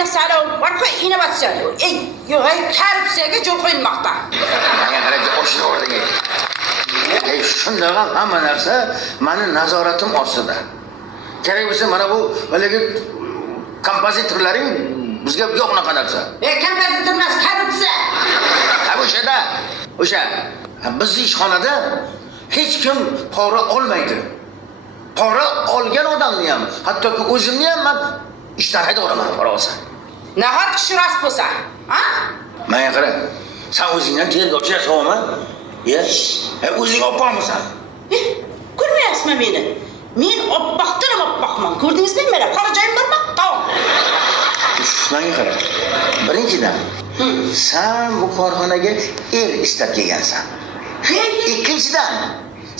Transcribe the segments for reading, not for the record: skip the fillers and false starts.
ayni salom var qo'y innovatsiya. Yo'q, korrupsiyaga yo'l qo'yilmoqda. Menga qarab o'sha o'rniga. Shundaqa hamma narsa meni nazoratim ostida. Kerak bo'lsa mana bu haligi kompozitorlaring bizga yo'q unaqa narsa. Kompozitor emas, korrupsiya. O'sha bizning ishxonada hech kim pora olmaydi. Pora olgan odamni ham, hattoki o'zimni ham men ishdan haydayveraman pora olsa. Nahot shu rost bo'lsa, ha? Menga qara, sen o'zingdan tergovchi yasavma? O'zing oppoqmisan? Ko'rmayapsizmi meni? Men oppoqdan oppoqman. Ko'rdingizmi mana? Qora joyim bormi? Tamam. Menga qara. Birinchidan, sen bu korxonaga istab kelgansan. Ikkinchidan,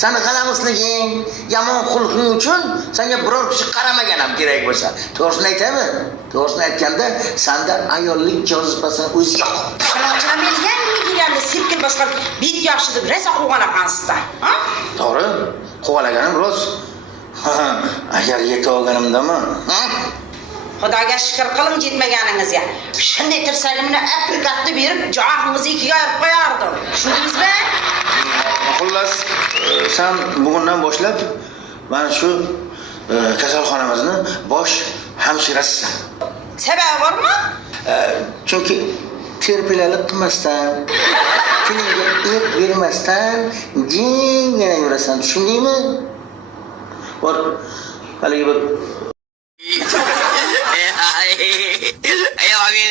seni g'alamusliging, yomon xulqing uchun senga biror kishi qaramagan ham kerak bo'lsa. To'g'risini aytaymi? To'g'risini aytganda, senda ayollik jozibasini o'zi yo'q. Qanaqa men yangi kelganda sirkin boshqa bit yaxshi deb rasa qo'yg'an ekansiz-da, ha? To'g'ri. Qo'g'alaganim rost. Agar yeta olganimdami? Xudoga shukr qiling yetmaganingizga. Shunday tirsagimni aprikatni berib, jog'ingizni ikkiga ayirib qo'yardim. Tushundingizmi? Xullas, sen bugundan boshlab mana shu kasalxonamizni bosh hamshirasisan. Sababi bormi? Chunki terpilalik qilmasdan, tilingga erk bermasdan jingina yurasan, tushundingmi? Bor, haligi bir Ey abi.